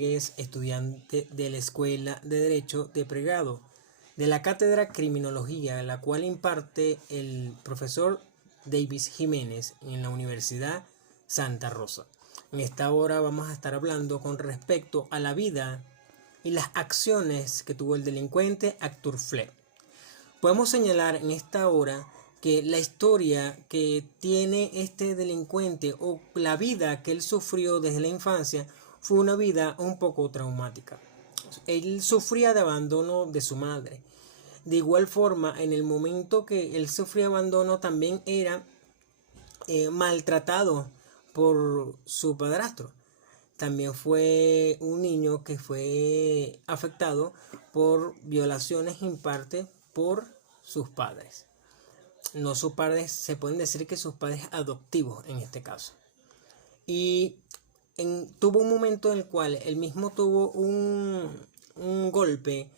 Es estudiante de la Escuela de Derecho de Pregrado de la Cátedra Criminología, la cual imparte el profesor Davis Jiménez en la Universidad Santa Rosa. En esta hora vamos a estar hablando con respecto a la vida y las acciones que tuvo el delincuente Arthur Fleck. Podemos señalar en esta hora que la historia que tiene este delincuente o la vida que él sufrió desde la infancia fue una vida un poco traumática. Él sufría de abandono de su madre. De igual forma, en el momento que él sufría abandono, también era maltratado por su padrastro. También fue un niño que fue afectado por violaciones en parte por sus padres. No sus padres, se pueden decir que sus padres adoptivos en este caso. Y tuvo un momento en el cual él mismo tuvo un golpe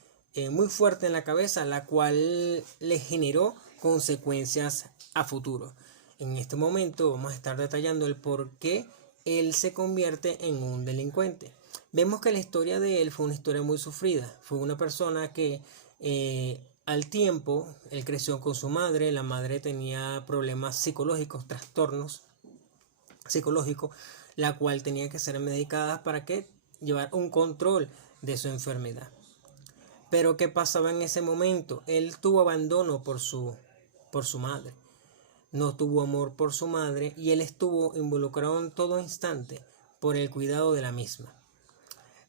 muy fuerte en la cabeza, la cual le generó consecuencias a futuro. En este momento vamos a estar detallando el por qué él se convierte en un delincuente. Vemos que la historia de él fue una historia muy sufrida. Fue una persona que al tiempo él creció con su madre. La madre tenía problemas psicológicos, trastornos psicológicos, la cual tenía que ser medicada para que llevar un control de su enfermedad. Pero ¿qué pasaba en ese momento? Él tuvo abandono por su madre. No tuvo amor por su madre y él estuvo involucrado en todo instante por el cuidado de la misma.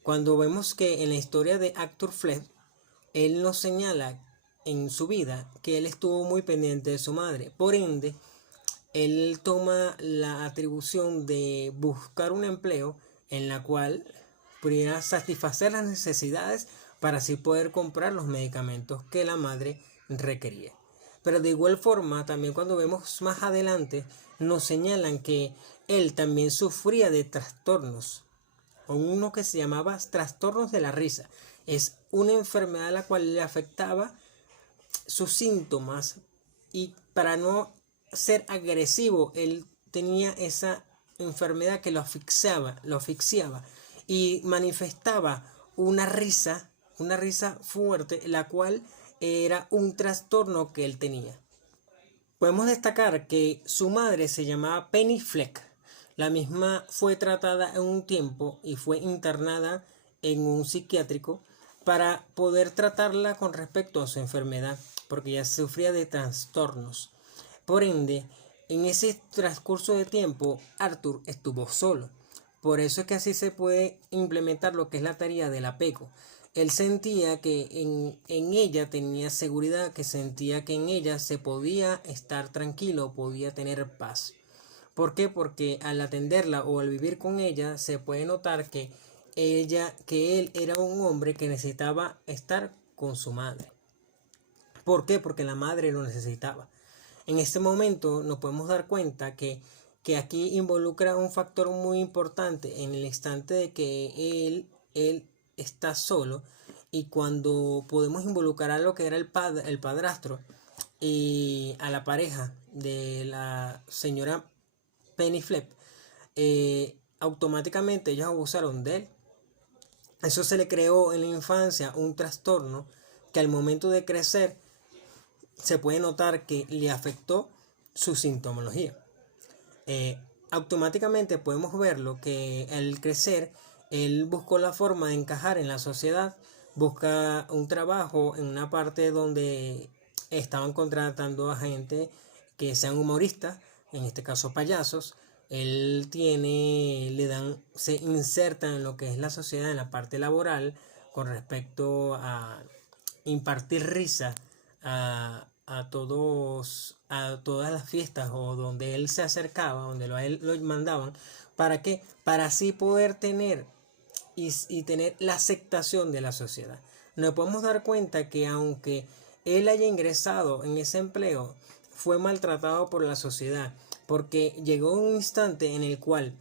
Cuando vemos que en la historia de Arthur Fleck, él nos señala en su vida que él estuvo muy pendiente de su madre. Por ende, él toma la atribución de buscar un empleo en la cual pudiera satisfacer las necesidades para así poder comprar los medicamentos que la madre requería. Pero de igual forma, también cuando vemos más adelante, nos señalan que él también sufría de trastornos, o uno que se llamaba trastornos de la risa. Es una enfermedad a la cual le afectaba sus síntomas, y para no ser agresivo, él tenía esa enfermedad que lo asfixiaba y manifestaba una risa fuerte, la cual era un trastorno que él tenía. Podemos destacar que su madre se llamaba Penny Fleck. La misma fue tratada en un tiempo y fue internada en un psiquiátrico para poder tratarla con respecto a su enfermedad, porque ella sufría de trastornos. Por ende, en ese transcurso de tiempo, Arthur estuvo solo. Por eso es que así se puede implementar lo que es la tarea del apego. Él sentía que en ella tenía seguridad, que sentía que en ella se podía estar tranquilo, podía tener paz. ¿Por qué? Porque al atenderla o al vivir con ella se puede notar que él era un hombre que necesitaba estar con su madre. ¿Por qué? Porque la madre lo necesitaba. En este momento nos podemos dar cuenta que aquí involucra un factor muy importante en el instante de que él está solo, y cuando podemos involucrar a lo que era el padrastro y a la pareja de la señora Penny Fleck, automáticamente ellos abusaron de él. Eso se le creó en la infancia un trastorno que al momento de crecer se puede notar que le afectó su sintomología. Automáticamente podemos verlo que al crecer él buscó la forma de encajar en la sociedad, busca un trabajo en una parte donde estaban contratando a gente que sean humoristas, en este caso payasos. Él se inserta en lo que es la sociedad, en la parte laboral, con respecto a impartir risa a todas las fiestas o donde él se acercaba, donde a él lo mandaban. ¿Para qué? Para así poder tener y tener la aceptación de la sociedad. Nos podemos dar cuenta que aunque él haya ingresado en ese empleo, fue maltratado por la sociedad, porque llegó un instante en el cual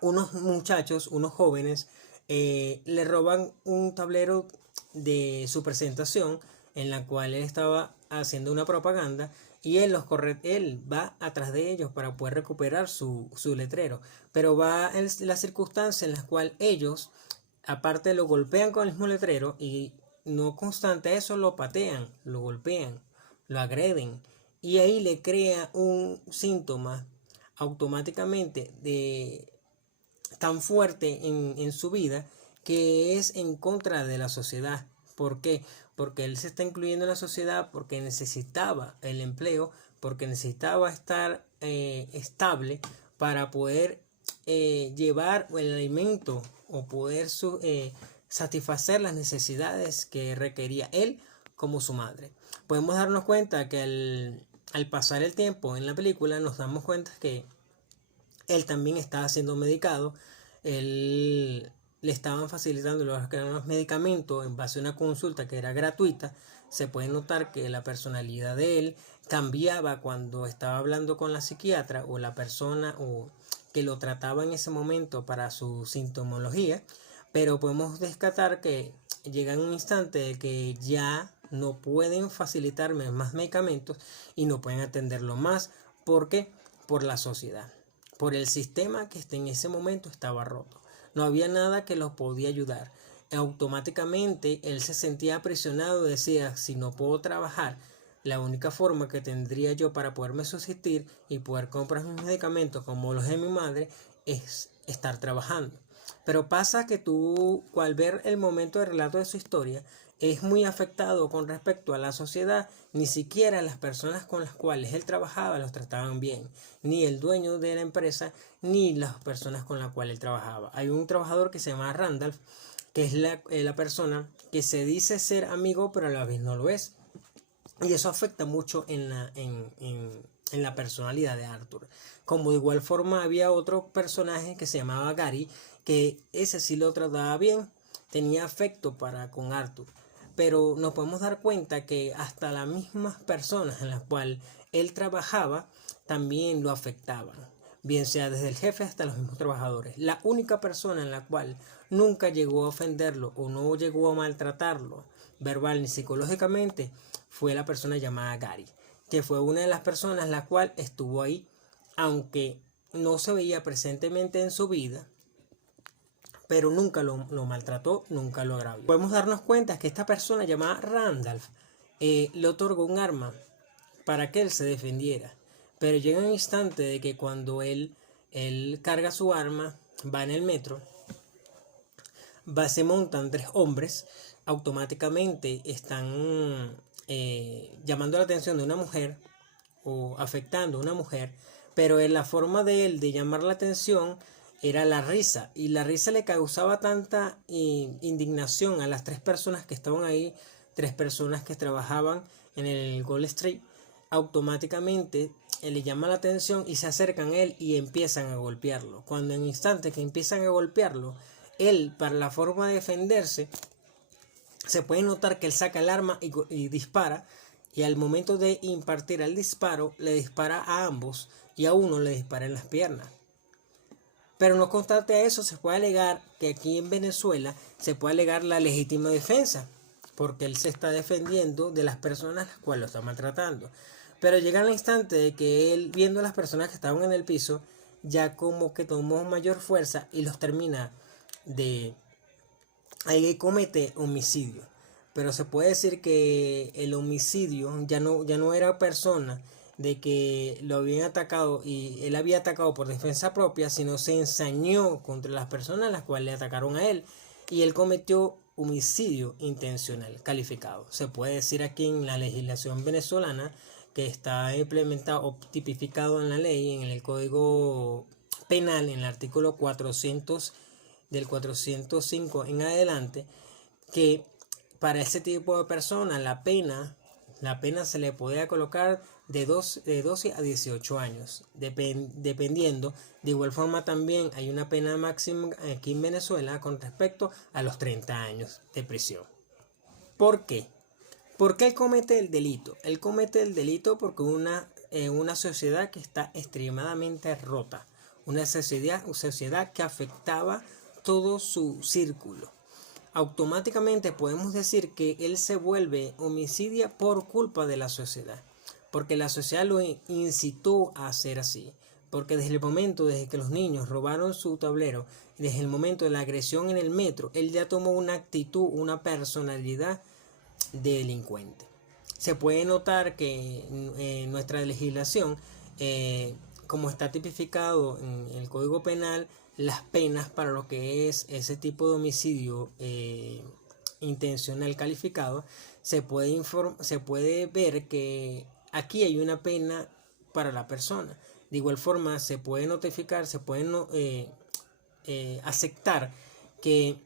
unos muchachos, unos jóvenes, le roban un tablero de su presentación en la cual él estaba haciendo una propaganda, y él va atrás de ellos para poder recuperar su letrero, pero va en la circunstancia en la cual ellos Aparte lo golpean con el mismo letrero y no obstante a eso lo patean, lo golpean, lo agreden y ahí le crea un síntoma automáticamente de tan fuerte en su vida que es en contra de la sociedad. ¿Por qué? Porque él se está incluyendo en la sociedad porque necesitaba el empleo, porque necesitaba estar estable para poder llevar el alimento o poder satisfacer las necesidades que requería él como su madre. Podemos darnos cuenta que al pasar el tiempo en la película nos damos cuenta que él también estaba siendo medicado. Él le estaban facilitando los medicamentos en base a una consulta que era gratuita. Se puede notar que la personalidad de él cambiaba cuando estaba hablando con la psiquiatra o la persona o que lo trataba en ese momento para su sintomología. Pero podemos descartar que llega en un instante de que ya no pueden facilitarme más medicamentos y no pueden atenderlo más. ¿Por qué? Por la sociedad, por el sistema que en ese momento estaba roto. No había nada que los podía ayudar. Automáticamente él se sentía aprisionado, decía, si no puedo trabajar, la única forma que tendría yo para poderme subsistir y poder comprar mis medicamentos como los de mi madre es estar trabajando. Pero pasa que tú, al ver el momento de relato de su historia, es muy afectado con respecto a la sociedad. Ni siquiera las personas con las cuales él trabajaba los trataban bien, ni el dueño de la empresa, ni las personas con las cuales él trabajaba. Hay un trabajador que se llama Randolph, que es la persona que se dice ser amigo, pero a la vez no lo es. Y eso afecta mucho en la personalidad de Arthur. Como de igual forma había otro personaje que se llamaba Gary, que ese sí lo trataba bien, tenía afecto con Arthur. Pero nos podemos dar cuenta que hasta las mismas personas en las cuales él trabajaba también lo afectaban, bien sea desde el jefe hasta los mismos trabajadores. La única persona en la cual nunca llegó a ofenderlo o no llegó a maltratarlo verbal ni psicológicamente fue la persona llamada Gary, que fue una de las personas la cual estuvo ahí, aunque no se veía presentemente en su vida, pero nunca lo maltrató, nunca lo agravió. Podemos darnos cuenta que esta persona llamada Randolph le otorgó un arma para que él se defendiera, pero llega un instante de que cuando él carga su arma, va en el metro, se montan 3 hombres, automáticamente están llamando la atención de una mujer o afectando a una mujer, pero en la forma de él de llamar la atención era la risa, y la risa le causaba tanta indignación a las 3 personas que estaban ahí, 3 personas que trabajaban en el Gold Street. Automáticamente él le llama la atención y se acercan a él y empiezan a golpearlo. Cuando en instantes que empiezan a golpearlo, él, para la forma de defenderse, se puede notar que él saca el arma y dispara, y al momento de impartir el disparo le dispara a ambos y a uno le dispara en las piernas. Pero no obstante a eso, se puede alegar que aquí en Venezuela se puede alegar la legítima defensa, porque él se está defendiendo de las personas las cuales lo están maltratando. Pero llega el instante de que él, viendo a las personas que estaban en el piso, ya como que tomó mayor fuerza y los termina ahí comete homicidio. Pero se puede decir que el homicidio ya no era persona de que lo habían atacado y él había atacado por defensa propia, sino se ensañó contra las personas a las cuales le atacaron a él, y él cometió homicidio intencional calificado. Se puede decir aquí en la legislación venezolana, que está implementado o tipificado en la ley, en el Código Penal, en el artículo 400 del 405 en adelante, que para ese tipo de personas la pena se le podía colocar de 12 a 18 años, dependiendo. De igual forma también hay una pena máxima aquí en Venezuela con respecto a los 30 años de prisión. ¿Por qué? ¿Por qué él comete el delito? Él comete el delito porque una sociedad que está extremadamente rota, una sociedad que afectaba todo su círculo. Automáticamente podemos decir que él se vuelve homicida por culpa de la sociedad, porque la sociedad lo incitó a hacer así, porque desde que los niños robaron su tablero, desde el momento de la agresión en el metro, él ya tomó una actitud, una personalidad de delincuente. Se puede notar que en nuestra legislación, como está tipificado en el Código Penal, las penas para lo que es ese tipo de homicidio intencional calificado, se puede ver que aquí hay una pena para la persona. De igual forma, se puede notificar, se puede aceptar que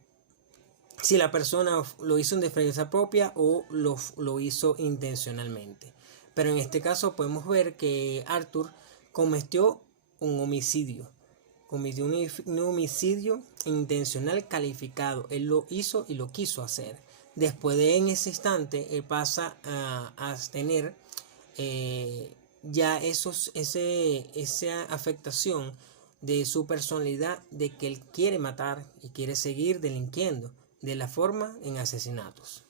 si la persona lo hizo en defensa propia o lo hizo intencionalmente. Pero en este caso podemos ver que Arthur cometió un homicidio. Cometió un homicidio intencional calificado. Él lo hizo y lo quiso hacer. Después de en ese instante, él pasa a tener ya esa afectación de su personalidad, de que él quiere matar y quiere seguir delinquiendo de la forma en asesinatos.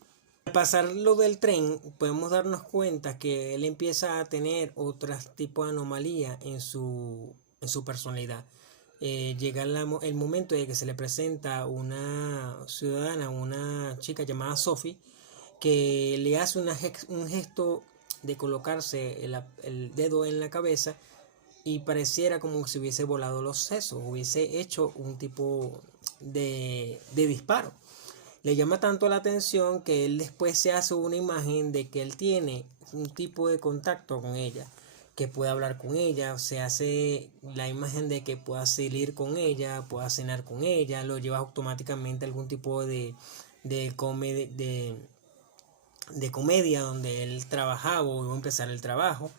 Al pasar lo del tren, podemos darnos cuenta que él empieza a tener otro tipo de anomalía en su personalidad. Llega el momento de que se le presenta una ciudadana, una chica llamada Sophie, que le hace un gesto de colocarse el dedo en la cabeza y pareciera como si hubiese volado los sesos, hubiese hecho un tipo de disparo. Le llama tanto la atención que él después se hace una imagen de que él tiene un tipo de contacto con ella, que puede hablar con ella, se hace la imagen de que pueda salir con ella, pueda cenar con ella, lo lleva automáticamente a algún tipo de comedia donde él trabajaba o iba a empezar el trabajo.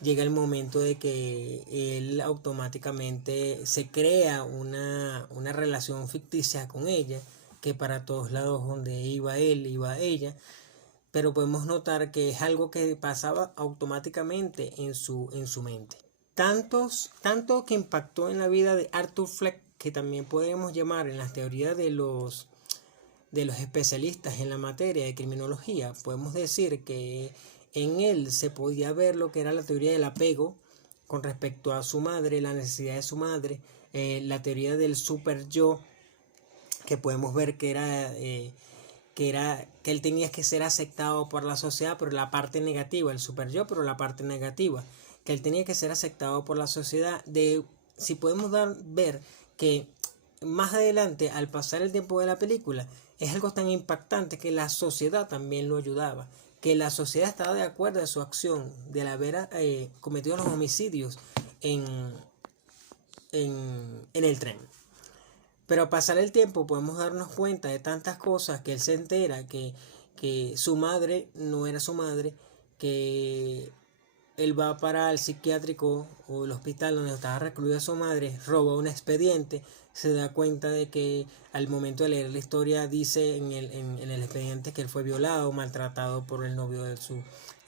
Llega el momento de que él automáticamente se crea una relación ficticia con ella, que para todos lados donde iba él, iba ella, pero podemos notar que es algo que pasaba automáticamente en su mente. Tanto que impactó en la vida de Arthur Fleck, que también podemos llamar en las teorías de los especialistas en la materia de criminología, podemos decir que en él se podía ver lo que era la teoría del apego con respecto a su madre, la necesidad de su madre, la teoría del super yo, que podemos ver que él tenía que ser aceptado por la sociedad, pero la parte negativa, el super yo, pero la parte negativa, que él tenía que ser aceptado por la sociedad. Si podemos ver que más adelante, al pasar el tiempo de la película, es algo tan impactante que la sociedad también lo ayudaba, que la sociedad estaba de acuerdo en su acción de haber cometido los homicidios en el tren. Pero al pasar el tiempo podemos darnos cuenta de tantas cosas, que él se entera que su madre no era su madre, que él va para el psiquiátrico o el hospital donde estaba recluida su madre, roba un expediente, se da cuenta de que al momento de leer la historia dice en el expediente que él fue violado, maltratado por el novio de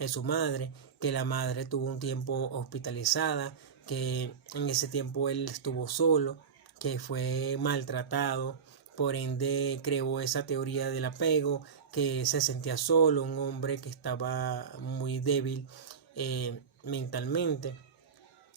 su madre, que la madre tuvo un tiempo hospitalizada, que en ese tiempo él estuvo solo, que fue maltratado, por ende creó esa teoría del apego, que se sentía solo, un hombre que estaba muy débil mentalmente.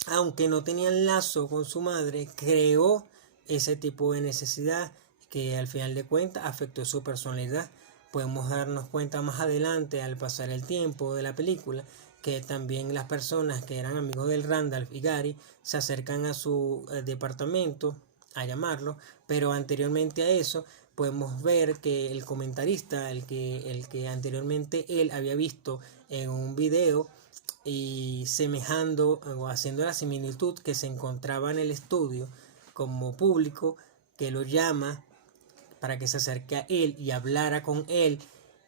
Aunque no tenía lazo con su madre, creó ese tipo de necesidad que al final de cuentas afectó su personalidad. Podemos darnos cuenta más adelante, al pasar el tiempo de la película, que también las personas que eran amigos del Randolph y Gary se acercan a su departamento a llamarlo, pero anteriormente a eso podemos ver que el comentarista, el que anteriormente él había visto en un video y semejando o haciendo la similitud, que se encontraba en el estudio como público, que lo llama para que se acerque a él y hablara con él,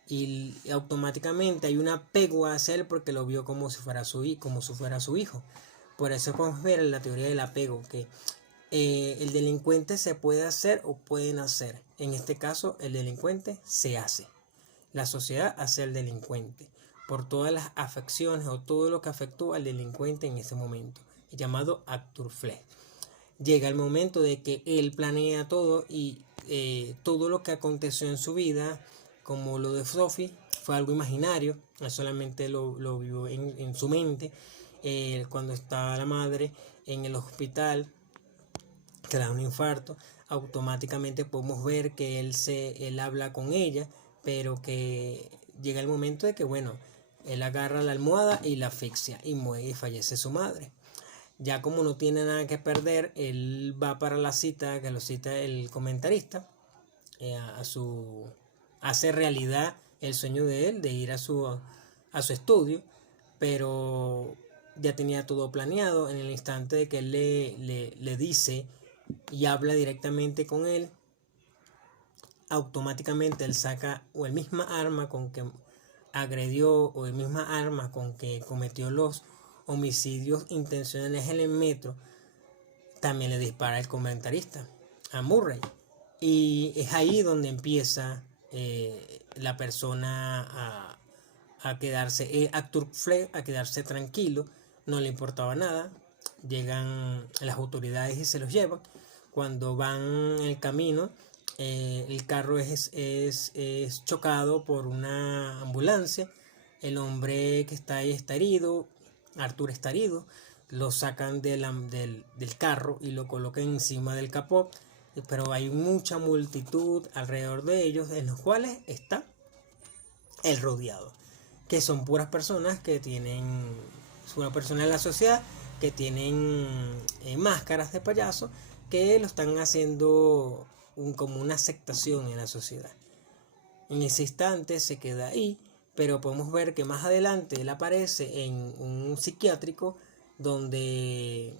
y automáticamente hay un apego hacia él porque lo vio como si fuera su hijo. Por eso podemos ver la teoría del apego, que el delincuente se puede hacer o pueden hacer. En este caso, el delincuente se hace. La sociedad hace al delincuente por todas las afecciones o todo lo que afectó al delincuente en ese momento, llamado Arthur Fleck. Llega el momento de que él planea todo y todo lo que aconteció en su vida, como lo de Sophie, fue algo imaginario, él solamente lo vio en su mente. cuando está la madre en el hospital, que le da un infarto, automáticamente podemos ver que él habla con ella, pero que llega el momento de que, bueno, él agarra la almohada y la asfixia y muere y fallece su madre. Ya como no tiene nada que perder, él va para la cita que lo cita el comentarista, hace realidad el sueño de él de ir a su estudio, pero ya tenía todo planeado. En el instante de que él le dice y habla directamente con él, automáticamente él saca o el misma arma con que agredió o el misma arma con que cometió los homicidios intencionales en el metro, también le dispara el comentarista a Murray. Y es ahí donde empieza la persona a quedarse, Arthur Fleck, a quedarse tranquilo, no le importaba nada. Llegan las autoridades y se los llevan. Cuando van en el camino, el carro es chocado por una ambulancia. El hombre que está ahí está herido, Arthur está herido, lo sacan del carro y lo colocan encima del capó, pero hay mucha multitud alrededor de ellos, en los cuales está el rodeado, que son puras personas que tienen, es una persona de la sociedad que tienen máscaras de payaso, que lo están haciendo como una aceptación en la sociedad. En ese instante se queda ahí, pero podemos ver que más adelante él aparece en un psiquiátrico donde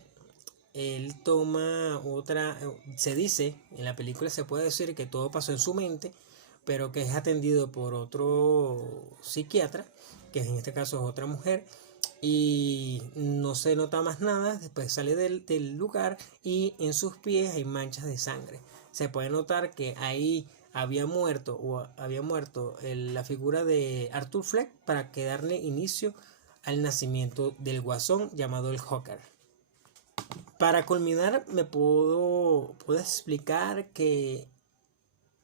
él toma otra, se dice, en la película se puede decir que todo pasó en su mente, pero que es atendido por otro psiquiatra, que en este caso es otra mujer, y no se nota más nada. Después sale del lugar y en sus pies hay manchas de sangre. Se puede notar que ahí había muerto la figura de Arthur Fleck para que darle inicio al nacimiento del guasón llamado el Joker. Para culminar, me puedo explicar que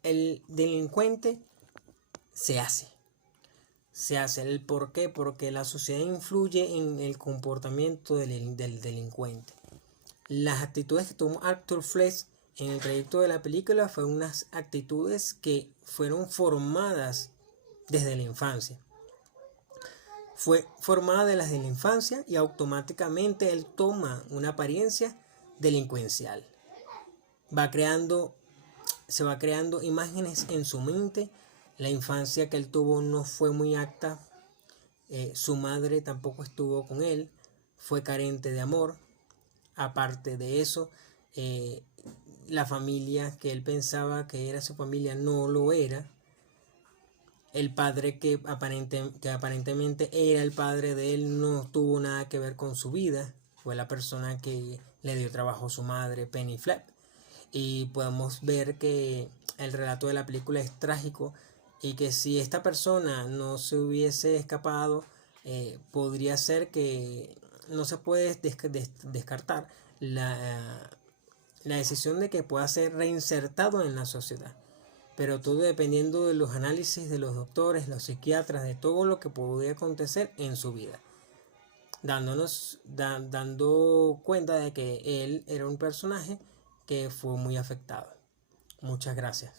el delincuente se hace. ¿El por qué? Porque la sociedad influye en el comportamiento del delincuente. Las actitudes que tomó Arthur Fleck en el trayecto de la película fueron unas actitudes que fueron formadas desde la infancia. Fue formada desde la infancia y automáticamente él toma una apariencia delincuencial. Se va creando imágenes en su mente. La infancia que él tuvo no fue muy apta. Su madre tampoco estuvo con él. Fue carente de amor. Aparte de eso, la familia que él pensaba que era su familia no lo era. El padre que aparentemente era el padre de él no tuvo nada que ver con su vida. Fue la persona que le dio trabajo a su madre, Penny Fleck. Y podemos ver que el relato de la película es trágico y que si esta persona no se hubiese escapado, podría ser que no se puede descartar la decisión de que pueda ser reinsertado en la sociedad. Pero todo dependiendo de los análisis de los doctores, los psiquiatras, de todo lo que podía acontecer en su vida, dando cuenta de que él era un personaje que fue muy afectado. Muchas gracias.